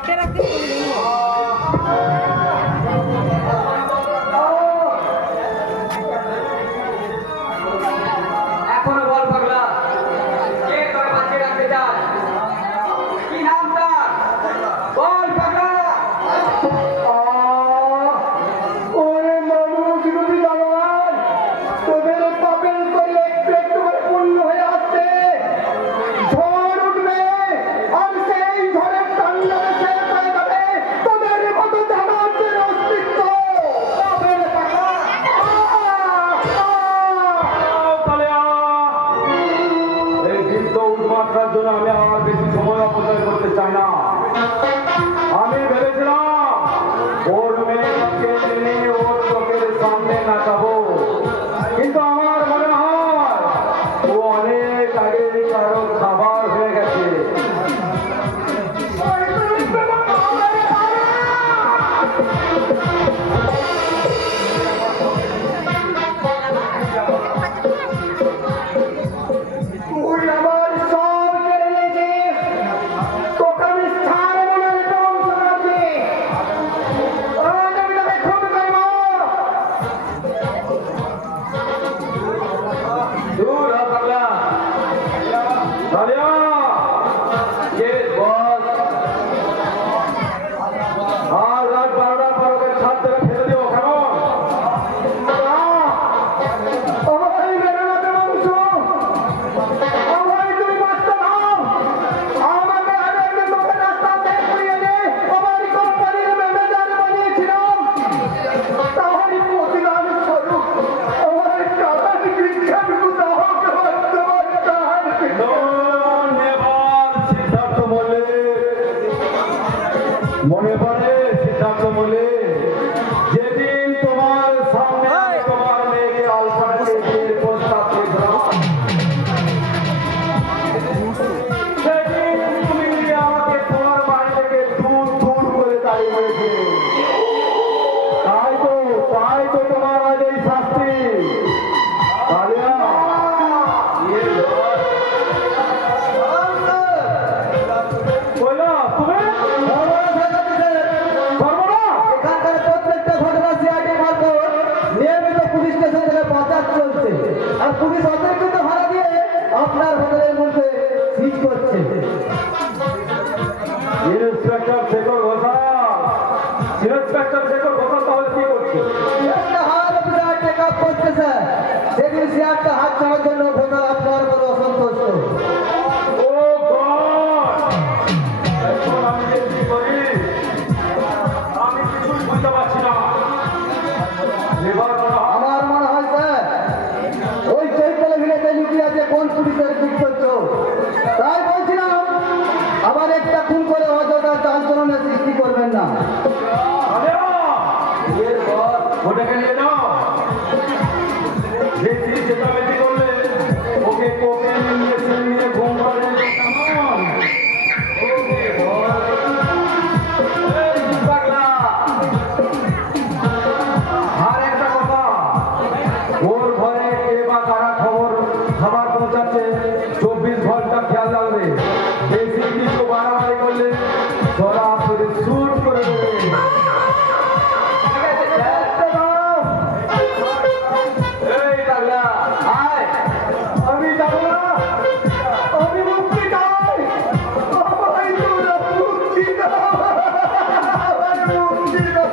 একটা রাখতে এখনো বল পাগলা, কে তোর বাঁচিয়ে রাখতে চাস? কি নাম তার? বল পাগলা। ওরে মানুষ যদি ভগবান তোদের পাপের করলে একটু একটু করে পূর্ণ হয়ে আসছে, ঝড় উঠবে আর সেই ঝড়ের তাণ্ডবে শেষ হয়ে যাবে তোদের মতো জানোয়ারদের অস্তিত্ব। পাপের পাগলা। এই বৃদ্ধ উন্মাত্রার জন্য আমি আর বেশি সময় অপচয় করতে চাই না। আমি ভেবেছিলাম ওর মেয়েকে এনে ওর চোখের সামনে নাচাবো, কিন্তু আমার মনে হয় ও অনেক আগে কারো খাবার হয়ে গেছে। তুই আমার সব কেড়ে নিয়েছিস, তোকে আমি স্থান মনে বংশ রাখি। আজ আমি তোকে খুন করব। দূর হ পাগলা। ডালিয়া, কে বস? আর রাত 12টার পর ওকে ছাদ থেকে ফেলে দিও, কেমন? আমায় মেরে না দে বংশ, আমায় তুই বাঁচতে দাও। আমাকে আগে তোকে রাস্তা থেকে ঘুরিয়ে দে। আমার কোম্পানির ম্যানেজার বানিয়েছিলাম, তাহলে প্রতিদান স্বরূপ আমার টাকা ভিক্ষাটুকু দাও। No, never, Siddharth Mallick. মনে পড়ে সিদ্ধার্থ মল্লিক, যেদিন তোমার সামনে আমি তোমার মেয়েকে আলপনাকে বিয়ের প্রস্তাব দিয়েছিলাম, সেদিন তুমি আমাকে তোমার বাড়ি থেকে দূর দূর করে তাড়িয়ে দিয়েছিলে। তাই তো তোমার আজ এই শাস্তি। কালিয়া, কইলা তুমি এখানকার প্রত্যেকটা ঘটনা সিআইডি মারফত নিয়মিত পুলিশ স্টেশন থেকে পাচার চলছে, আর পুলিশ অতিরিক্ত ভাড়া দিয়ে আপনার হোটেলের মধ্যে সিজ করছে। ইন্সপেক্টর শেখর ঘোষাল, ইন্সপেক্টর শেখর ঘোষাল তাহলে কি করছে? একটা হার অফিসার টেক আপ করছে স্যার। সেদিন সিআরটা হাত ছাড়ার জন্য ঘোষাল আপনার উপর অসন্তুষ্ট। ও গড! এখন আমি যে কি করি আমি কিছুই বুঝতে পারছি না। এবার মনে হয় আমার মনে হয় স্যার ওই চৈতন্য ভিলেতে লুকিয়ে আছে কোন পুলিশের বিক্ষোভ। তাই বলছিলাম আবার একটা খুন করে অযথা চাঞ্চলনের সৃষ্টি করবেন না। কালিয়া, ওটাকে নিয়ে যাও। বেশি চেঁচামেচি করলে ওকে কোপে নিয়ে ঘুম পাড়ে কেমন? এই পাগলা, আর একটা কথা, ওর ঘরে কে বা কারা খাবার পৌঁছাচ্ছে 24 ঘন্টা খেয়াল রাখবে। বেশি কিছু বাড়াবাড়ি করলে সরাসরি শুট করে দেবে। এই পাগলা, আয়। আমি যাব না, আমি মুক্তি চাই। আমায় তোমরা মুক্তি দাও, আমায় মুক্তি দাও।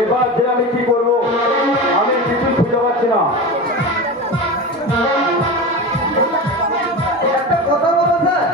এবার যে আমি কি করবো আমি কিছুই খুঁজে পাচ্ছি না। একটা কথা বলো স্যার,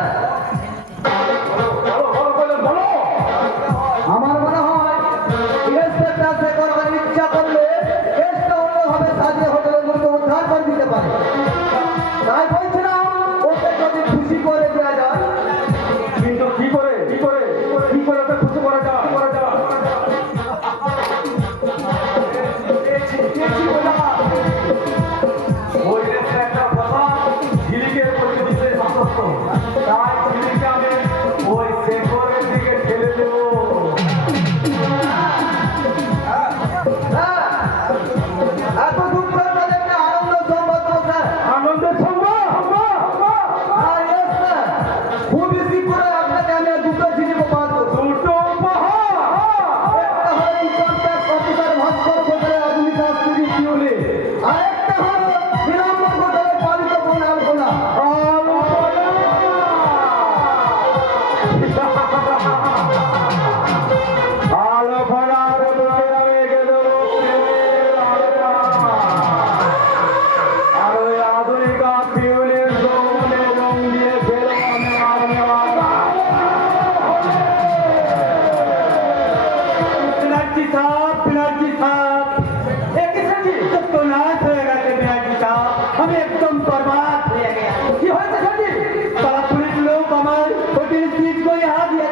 होटल सीट को यहाँ दिया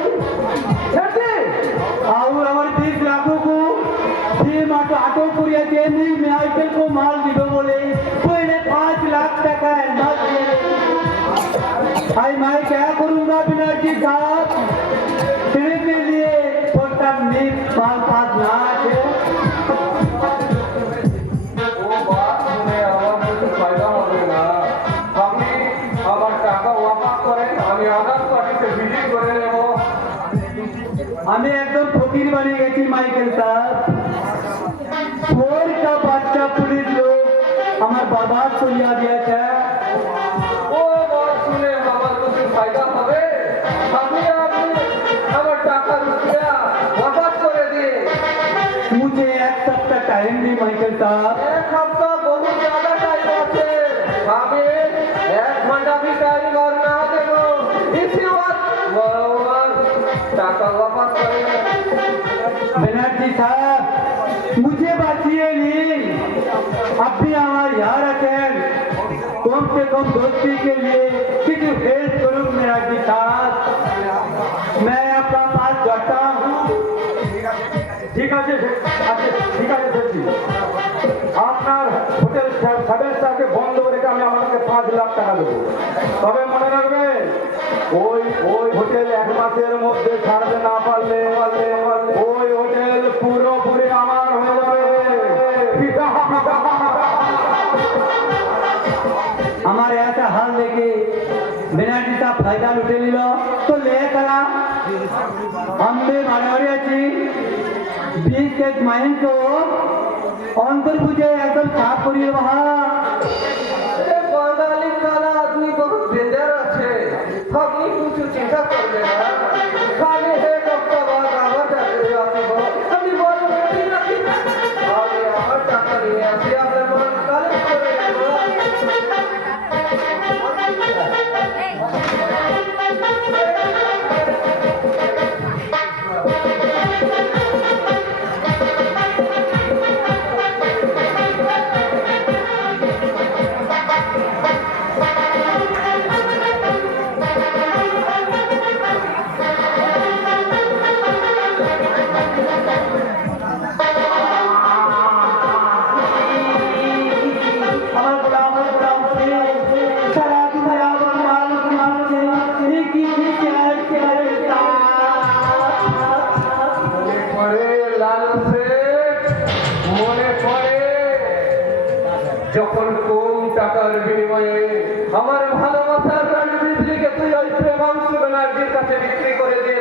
ছেড়ে और हमारे 20 लाखों को ये माटो आटो पुरिया देने में आइटल को माल दिलो बोले कोई ने 5 लाख टका एडवांस दिए भाई मैं क्या करूंगा बनर्जी साहब तेरे के लिए छोटा नीट माल 5 लाख है ও বাত শুনে আমার কিছু ফায়দা হবে না আপনি আমার টাকা ওয়াপাস করেন আমি আদার পার্টিতে ভিজিট করে নেব हमें एकदम फकीर बने गए थी माइकल साहब फोर का बच्चा पुलिस लोग हमारे बर्बाद को लिया दिया था ও বাত শুনে আমার কিছু ফায়দা হবে আপনি আমার টাকা রুপিয়া ওয়াপাস করে দিন मुझे एक सप्ताह टाइम दी माइकल साहब एक हफ्ता बहुत ज्यादा टाइम আছে আমি 1 ঘন্টা भी टाइम और ना देबো इसी बात बराबर টাকা ওয়াপাস করে बनर्जी साहब मुझे बातिए नहीं अब भी हमारे यार अचल कम से कम दोस्ती के लिए कुछ हेल्प करूँ बनर्जी साहब मैं आपका पास जाता हूँ ঠিক আছে ঠিক আছে সেটি আপনার হোটেল 7 স্টারকে বন্ধ রেখে আমি আপনাকে 5 লাখ টাকা দেবো তবে মনে রাখবেন ওই হোটেল 1 মাসের মধ্যে ছাড়তে না পারলে ওই হোটেল পুরোপুরি আমার হয়ে যাবে हमारे ऐसा हाल लेके बनर्जी साहब फायदा लुटे लिलो तो ले करा हमने मानवरिया जी 20 एक माइन को अंतर बुझे एकदम साफ करिए वहाँ ये बंगाली काला आदमी बहुत डेंजर আছে আপনি কিছু চিন্তা করবেন না খালি এক হপ্তাহ बाद আবার চাকরি আসবে আপনি বড় মিটিং রাখি আমি আমার টাকা নিয়ে আসি আপনার মন কালেক্ট করে দেব মনে পড়ে লালু শেঠ মনে পড়ে যখন কম টাকার বিনিময়ে আমার ভালোবাসার প্রাণ বিজলিকে তুই ওই প্রেমাংশু ব্যানার্জির কাছে বিক্রি করে দিয়ে